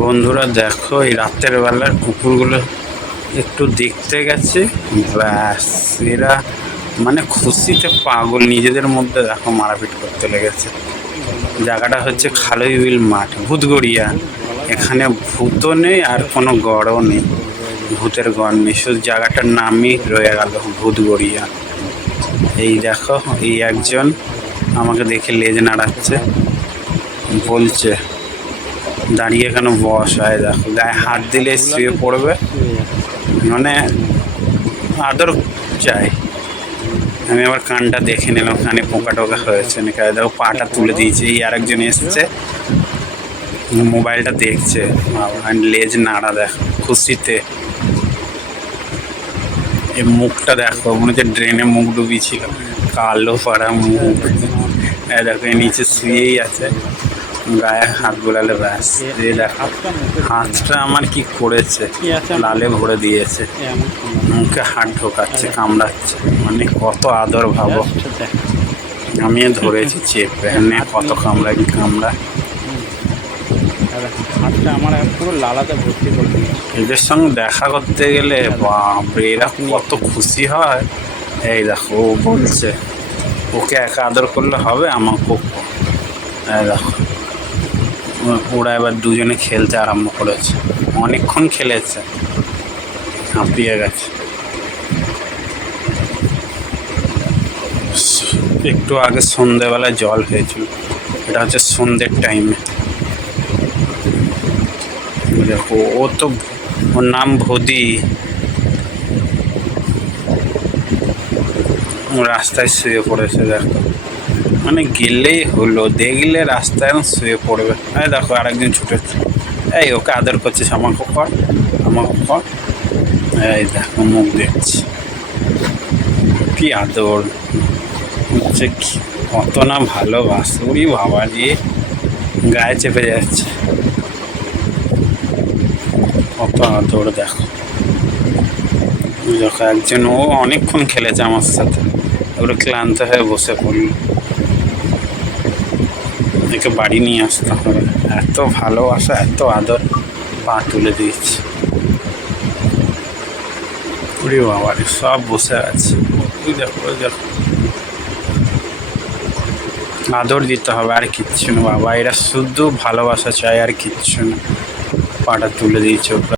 বন্ধুরা দেখো, এই রাতের বেলার কুকুরগুলো একটু দেখতে গেছে, ব্যাস এরা মানে খুশিতে পাগল, নিজেদের মধ্যে দেখো মারাপিট করতে লেগেছে। জায়গাটা হচ্ছে খালইবিল মাঠ, ভূতগড়িয়া। এখানে ভূতও নেই আর কোনো গড়ও নেই, ভূতের গড় নেই, শুধু জায়গাটার নামই রয়ে গেল ভূতগড়িয়া। এই দেখো, এই একজন আমাকে দেখে লেজ নাড়াচ্ছে, বলছে দাঁড়িয়ে কেন বস হয়, দেখো গায়ে হাত দিলে শুয়ে পড়বে, মানে আদর চাই। আমি আবার কানটা দেখে নিলাম, কানে পোকা টোকা হয়েছে নাকি। দেখো পাটা তুলে দিয়েছে, এই আরেকজন এসছে, মোবাইলটা দেখছে, লেজ নাড়া দেখো খুশিতে। এই মুখটা দেখো, মনে হচ্ছে ড্রেনে মুখ ডুবিয়েছিল, কালো পাড়া মুখ। দেখো নিচে শুয়েই আছে, গায়ে হাত বোলালে ব্যাস। এই দেখো হাতটা আমার কি করেছে, লালে ভরে দিয়েছে, মুখে হাত ঢোকাচ্ছে, কামড়াচ্ছে, মানে কত আদর ভাবো। আমি ধরেছি চেপে, কত কামড়ায় কি কামড়ায়। হাতটা আমার পুরো লালাতে ভর্তি করে দিয়েছে। এদের সঙ্গে দেখা করতে গেলে বাপরে, এরা কত খুশি হয়। এই দেখো ও বলছে ওকে একা আদর করলে হবে, আমাকেও। এই দেখো ওরা এবার দুজনে খেলতে আরম্ভ করেছে, অনেকক্ষণ খেলেছে, হাঁপিয়ে গেছে। একটু আগে সন্ধ্যেবেলায় জল হয়েছিল, এটা হচ্ছে সন্ধ্যের টাইমে। দেখো ও তো, ওর নাম ভদি, রাস্তায় শুয়ে পড়েছে। দেখো মানে গেলেই হলো, দেখলে রাস্তায় শুয়ে পড়বে। এই দেখো আরেকজন ছুটেছে, এই ওকে আদর করছিস, আমাকে কর, আমাকে কর। এই দেখো মুখ দেখছি, কি আদর হচ্ছে, কত না ভালোবাসে। ওরে বাবা রে, গায়ে চেপে যাচ্ছে, কত আদর দেখো। দেখো একজন, ও অনেকক্ষণ খেলেছে আমার সাথে, ওরা ক্লান্ত হয়ে বসে পড়ল, একে বাড়ি নিয়ে আসতে হবে। এত ভালোবাসা, এত আদর, পা তুলে দিয়েছে। ওরে বাবা রে, সব বসে আছে। ওই দেখো, ওই দেখো, আদর দিতে হবে, আর কিচ্ছু না বাবা, এরা শুধু ভালোবাসা চায়, আর কিচ্ছু না। পাটা তুলে দিয়েছে।